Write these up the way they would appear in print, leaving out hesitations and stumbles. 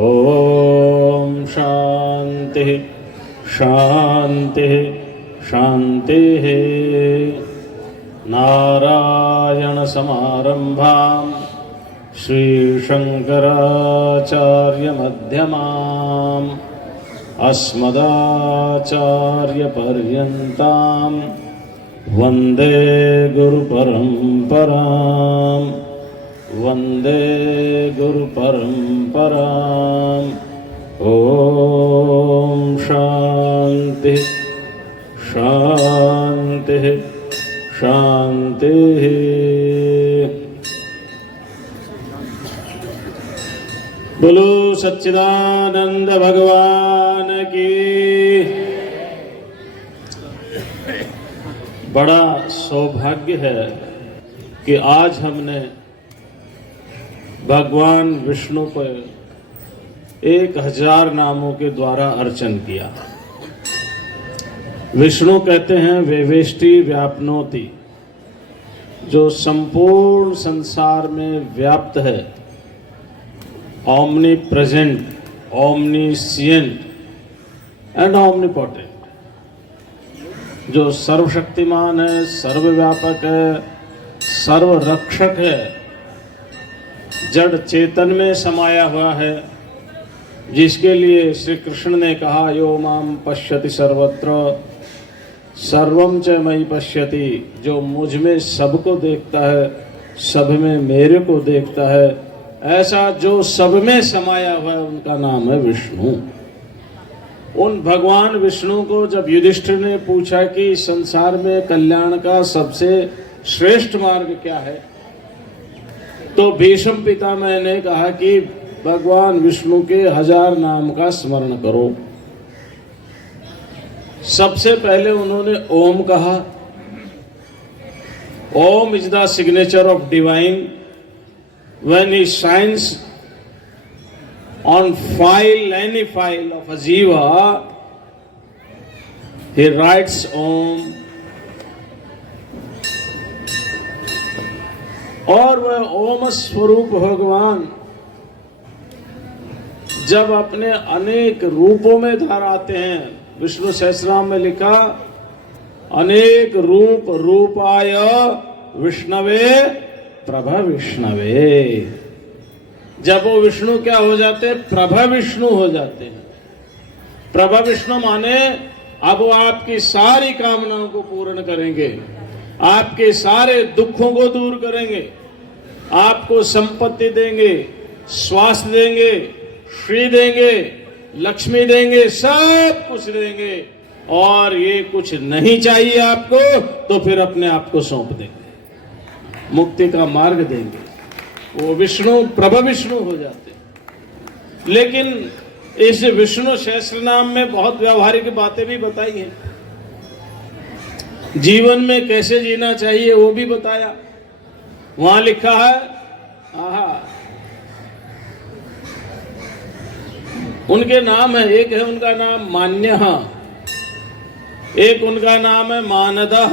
ओम शांति शांति शांति। नारायण समारंभां श्री शंकराचार्य मध्यमाम् अस्मदाचार्य पर्यन्तां वंदे गुरु परंपरां वंदे गुरु परंपरां। ओम शांति शांति शांति। बोलो सच्चिदानंद भगवान की। बड़ा सौभाग्य है कि आज हमने भगवान विष्णु को 1000 नामों के द्वारा अर्चन किया। विष्णु कहते हैं वेवेष्टि व्यापनोति, जो संपूर्ण संसार में व्याप्त है, omni present, omniscient and omnipotent, जो सर्वशक्तिमान है, सर्वव्यापक है, सर्वरक्षक है, जड़ चेतन में समाया हुआ है, जिसके लिए श्री कृष्ण ने कहा यो माम पश्यति सर्वत्र सर्वम च मयि पश्यति, जो मुझ में सबको देखता है, सब में मेरे को देखता है, ऐसा जो सब में समाया हुआ है उनका नाम है विष्णु। उन भगवान विष्णु को जब युधिष्ठिर ने पूछा कि संसार में कल्याण का सबसे श्रेष्ठ मार्ग क्या है, तो भीष्म पितामह ने कहा कि भगवान विष्णु के 1000 नाम का स्मरण करो। सबसे पहले उन्होंने ओम कहा। Om is the signature of divine. When he shines on file, any file of a jiva, he writes ओम। और वह ओम स्वरूप भगवान जब अपने अनेक रूपों में धार आते हैं, विष्णु सहस्रनाम में लिखा अनेक रूप रूपाय विष्णवे प्रभ विष्णवे। जब वो विष्णु क्या हो जाते, प्रभ विष्णु हो जाते हैं। प्रभ विष्णु माने अब वो आपकी सारी कामनाओं को पूर्ण करेंगे, आपके सारे दुखों को दूर करेंगे, आपको संपत्ति देंगे, स्वास्थ्य देंगे, श्री देंगे, लक्ष्मी देंगे, सब कुछ देंगे। और ये कुछ नहीं चाहिए आपको तो फिर अपने आप को सौंप देंगे, मुक्ति का मार्ग देंगे। वो विष्णु प्रभ विष्णु हो जाते हैं। लेकिन इस विष्णु सहस्त्र नाम में बहुत व्यवहारिक बातें भी बताई हैं। जीवन में कैसे जीना चाहिए वो भी बताया। वहां लिखा है, आहा, उनके नाम है, एक है उनका नाम मान्यः, एक उनका नाम है मानदः,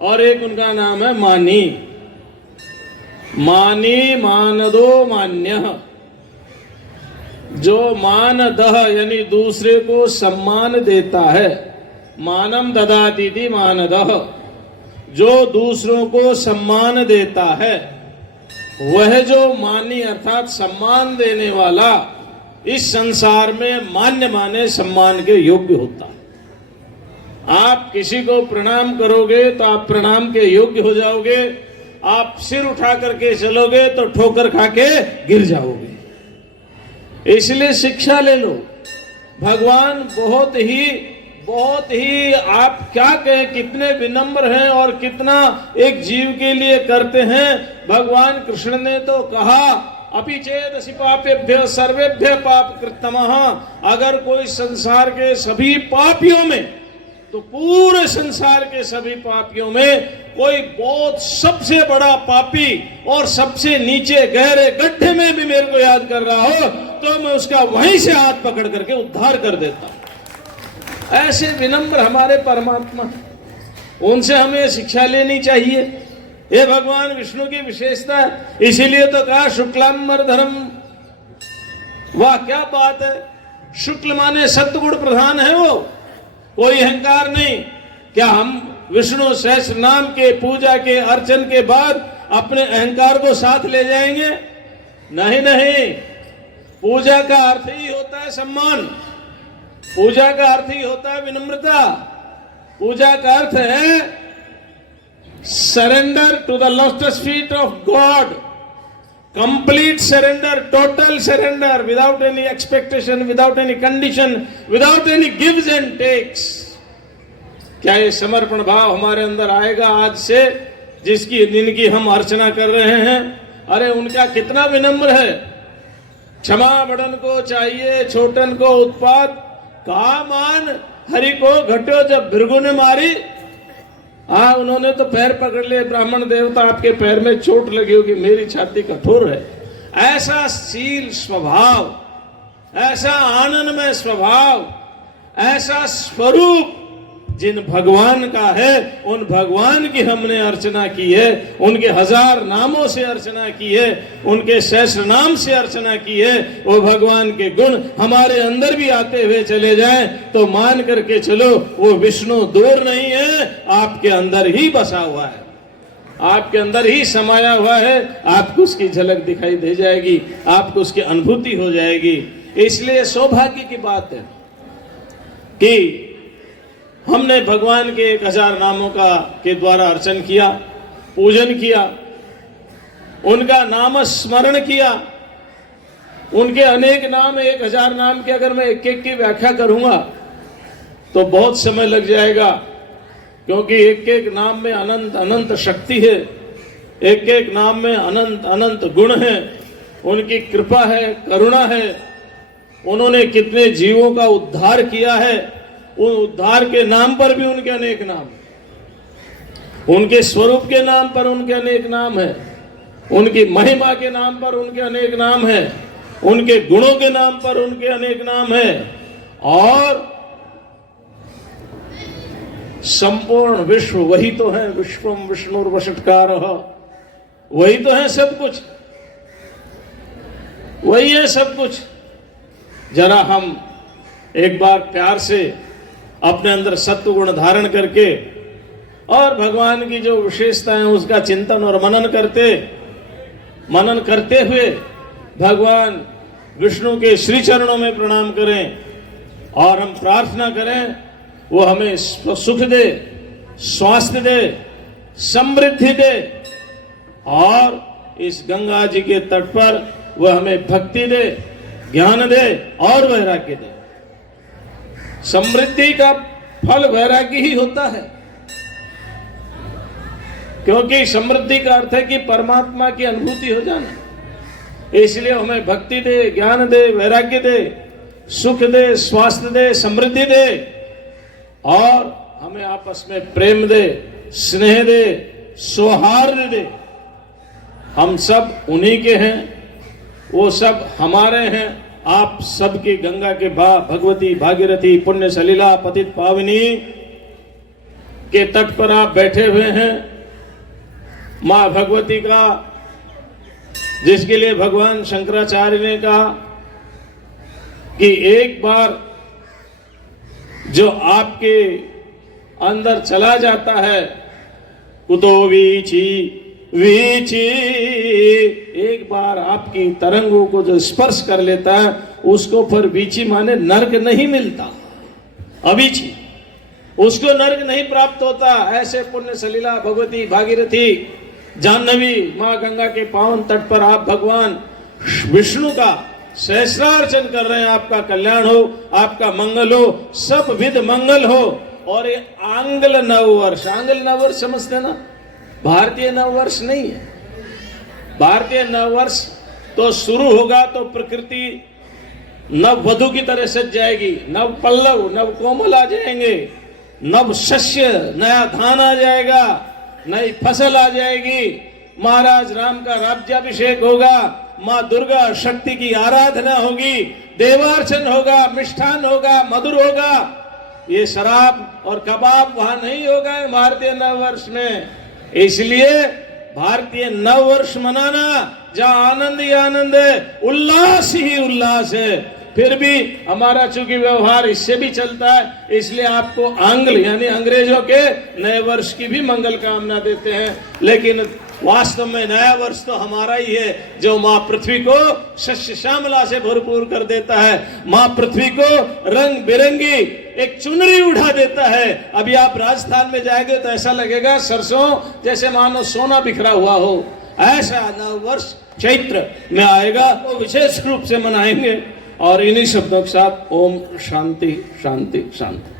और एक उनका नाम है मानी। मानी मानदो मान्यः, जो मानदः यानी दूसरे को सम्मान देता है, मानम ददाति मानदः, जो दूसरों को सम्मान देता है, वह जो मानी अर्थात सम्मान देने वाला इस संसार में मान्य माने सम्मान के योग्य होता है। आप किसी को प्रणाम करोगे तो आप प्रणाम के योग्य हो जाओगे, आप सिर उठा करके चलोगे तो ठोकर खा के गिर जाओगे। इसलिए शिक्षा ले लो। भगवान बहुत ही आप क्या कहें कितने विनम्र हैं और कितना एक जीव के लिए करते हैं। भगवान कृष्ण ने तो कहा अपि चेदसि पापेभ्य सर्वेभ्य पाप कृतमः, अगर कोई संसार के सभी पापियों में, तो पूरे संसार के सभी पापियों में कोई बहुत सबसे बड़ा पापी और सबसे नीचे गहरे गड्ढे में भी मेरे को याद कर रहा हो तो मैं उसका वहीं से हाथ पकड़ करके उद्धार कर देता हूं। ऐसे विनम्र हमारे परमात्मा, उनसे हमें शिक्षा लेनी चाहिए। ये भगवान विष्णु की विशेषता है। इसीलिए तो कहा शुक्लांबरधरम वाह क्या बात है, शुक्ल माने सत्गुण प्रधान है वो, कोई अहंकार नहीं। क्या हम विष्णु सहस्त्र नाम के पूजा के अर्चन के बाद अपने अहंकार को साथ ले जाएंगे? नहीं नहीं, पूजा का अर्थ ही होता है सम्मान, पूजा का अर्थ ही होता है विनम्रता, पूजा का अर्थ है surrender to the lotus feet of God, complete surrender, total surrender, without any expectation, without any condition, without any gives and takes. क्या ये समर्पण भाव हमारे अंदर आएगा आज से, जिनकी हम अर्चना कर रहे हैं? अरे उनका कितना विनम्र है, क्षमा बड़न को चाहिए छोटन को उत्पात, का मान हरि को घटो जब भृगु ने मारी। उन्होंने तो पैर पकड़ लिए, ब्राह्मण देवता आपके पैर में चोट लगी होगी, मेरी छाती कठोर है। ऐसा शील स्वभाव, ऐसा आनंदमय स्वभाव, ऐसा स्वरूप जिन भगवान का है, उन भगवान की हमने अर्चना की है, उनके 1000 नामों से अर्चना की है, उनके सहस्त्र नाम से अर्चना की है। वो भगवान के गुण हमारे अंदर भी आते हुए चले जाएं तो मान करके चलो, वो विष्णु दूर नहीं है, आपके अंदर ही बसा हुआ है, आपके अंदर ही समाया हुआ है। आपको उसकी झलक दिखाई दे जाएगी, आपको उसकी अनुभूति हो जाएगी। इसलिए सौभाग्य की बात है कि हमने भगवान के 1000 नामों के द्वारा अर्चन किया, पूजन किया, उनका नाम स्मरण किया। उनके अनेक नाम, 1000 नाम के अगर मैं एक एक की व्याख्या करूंगा तो बहुत समय लग जाएगा, क्योंकि एक एक नाम में अनंत अनंत शक्ति है, एक एक नाम में अनंत अनंत गुण है, उनकी कृपा है, करुणा है, उन्होंने कितने जीवों का उद्धार किया है, उन उद्धार के नाम पर भी उनके अनेक नाम, उनके स्वरूप के नाम पर उनके अनेक नाम है, उनकी महिमा के नाम पर उनके अनेक नाम है, उनके गुणों के नाम पर उनके अनेक नाम है। और संपूर्ण विश्व वही तो है, विश्वम विष्णुर्वषट्कार, वही तो है सब कुछ, वही है सब कुछ। जरा हम एक बार प्यार से अपने अंदर सत्व गुण धारण करके और भगवान की जो विशेषता है उसका चिंतन और मनन करते हुए भगवान विष्णु के श्री चरणों में प्रणाम करें और हम प्रार्थना करें वो हमें सुख दे, स्वास्थ्य दे, समृद्धि दे, और इस गंगा जी के तट पर वह हमें भक्ति दे, ज्ञान दे और वैराग्य दे। समृद्धि का फल वैराग्य ही होता है, क्योंकि समृद्धि का अर्थ है कि परमात्मा की अनुभूति हो जाना। इसलिए हमें भक्ति दे, ज्ञान दे, वैराग्य दे, सुख दे, स्वास्थ्य दे, समृद्धि दे, और हमें आपस में प्रेम दे, स्नेह दे, सौहार्द दे। हम सब उन्हीं के हैं, वो सब हमारे हैं। आप सबकी गंगा के भगवती भागीरथी पुण्य सलीला पतित पावनी के तट पर आप बैठे हुए हैं। मां भगवती का, जिसके लिए भगवान शंकराचार्य ने कहा कि एक बार जो आपके अंदर चला जाता है, कुतो वीची वीची, एक बार आपकी तरंगों को जो स्पर्श कर लेता है उसको फिर वीची माने नर्क नहीं मिलता, अवीची, उसको नर्क नहीं प्राप्त होता। ऐसे पुण्य सलीला भगवती भागीरथी जाह्नवी मां गंगा के पावन तट पर आप भगवान विष्णु का सहस्रार्चन कर रहे हैं। आपका कल्याण हो, आपका मंगल हो, सब विध मंगल हो। और ये आंग्ल नववर्ष, आंग्ल नववर्ष समझते ना, भारतीय नववर्ष नहीं है। भारतीय नववर्ष तो शुरू होगा तो प्रकृति नव वधु की तरह सज जाएगी, नव पल्लव, नव कोमल आ जाएंगे, नव शस्य, नया धान आ जाएगा, नई फसल आ जाएगी, महाराज राम का राज्याभिषेक होगा, माँ दुर्गा शक्ति की आराधना होगी, देवार्चन होगा, मिष्ठान होगा, मधुर होगा। ये शराब और कबाब वहां नहीं होगा भारतीय नववर्ष में। इसलिए भारतीय नववर्ष मनाना जहाँ आनंद ही आनंद है, उल्लास ही उल्लास है। फिर भी हमारा चूंकि व्यवहार इससे भी चलता है, इसलिए आपको आंग्ल यानी अंग्रेजों के नए वर्ष की भी मंगल कामना देते हैं। लेकिन वास्तव में नया वर्ष तो हमारा ही है, जो माँ पृथ्वी को शस्य श्यामला से भरपूर कर देता है, माँ पृथ्वी को रंग बिरंगी एक चुनरी उठा देता है। अभी आप राजस्थान में जाएंगे तो ऐसा लगेगा सरसों जैसे मानो सोना बिखरा हुआ हो। ऐसा नव वर्ष चैत्र में आएगा, वो विशेष रूप से मनाएंगे। और इन्हीं शब्दों के साथ ओम शांति शांति शांति।